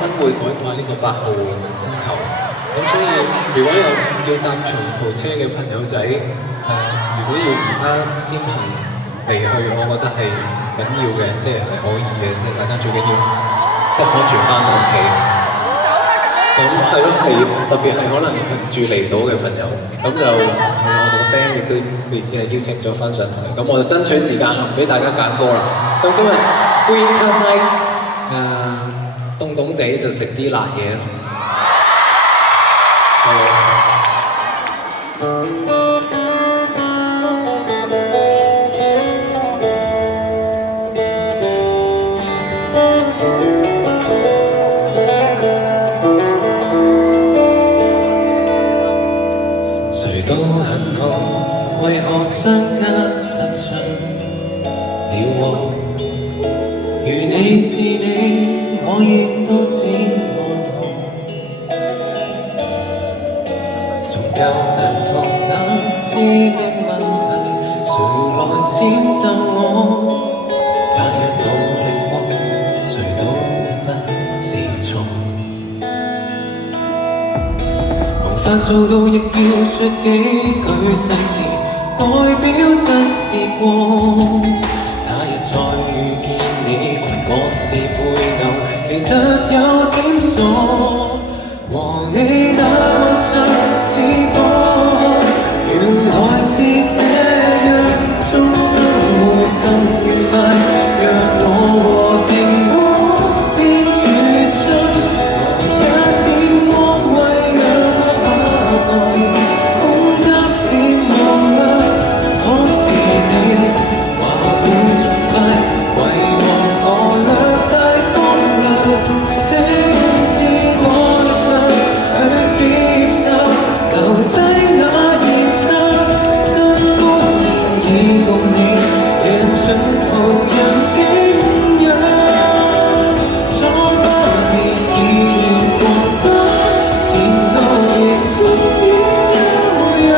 分會改掛呢個8號風球，咁所以如果有要搭長途車嘅朋友仔，如果要而家先行離去，我覺得係緊要嘅，即係可以嘅，即係大家最緊要即係安全翻到屋企。咁係咯，特別係可能住離島嘅朋友，咁就我哋個 band 亦都邀請咗翻上台，咁我就爭取時間啦，唔俾大家揀歌啦。咁今日 Winter Night 凍凍地就食啲辣嘢咯。誰都很好，為何相隔不上了我？如你是你，我亦都只愛我。仲有難逃那致命問題，誰來遷就我？假若努力過，誰都不是錯。無法做到，亦要說幾句細節，代表真試過。那日再遇見你，攜各自配偶，其實有點傻。和你那晚上似波，原來是這樣，祝生活更愉快，讓我和情歌編主張，來一點安慰，讓我下台，功德別忘了，可是你話會盡快，遺忘我略帶風涼，請賜我力量去接受，留低那頁章，新歡然已共你贏盡途人景仰，裝巴別意願狂想，前度仍屬於悠揚，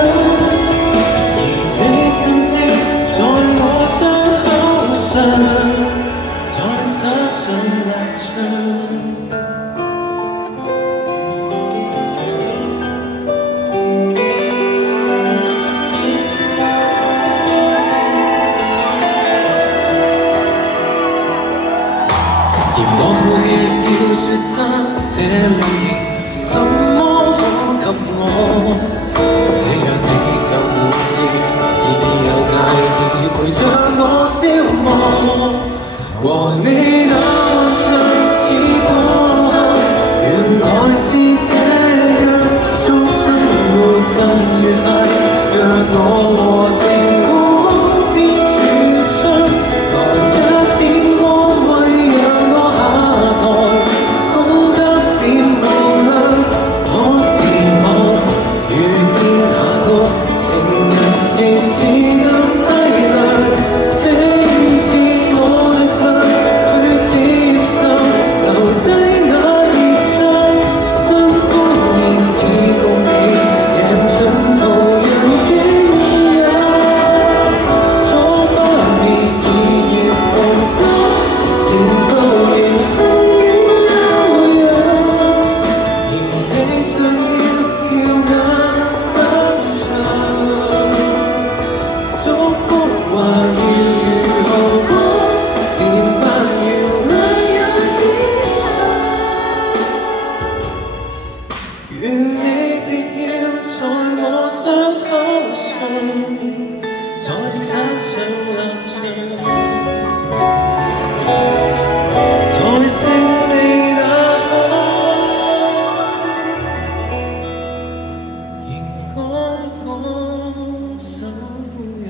而你甚至在我傷口上再灑上蠟醬。嫌我負氣，亦要說他這類型什麼可給我？這樣你就滿意，已有介意陪着我消磨。和你那晚上似波，原來是這樣，祝生活更愉快，讓我和情歌編主張，來一點安慰，讓我下台，功德變無量，可是我遇見下個情人節是更凄涼，請賜我力量去接受，留低那頁章，新歡然已共你贏盡途人景仰，裝巴別意業狂想，前度仍屬於悠揚，而你想要耀眼登場，祝福話要如何講，連不要兩也顯眼，願你別要在我傷口上再灑上蠟醬，在勝利那刻，仍剛剛手癢。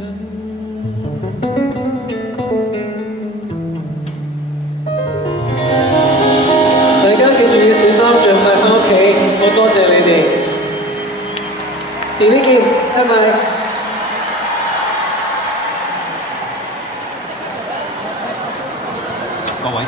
大家記住要小心，盡快翻屋企。好多謝你哋，遲啲見，拜拜。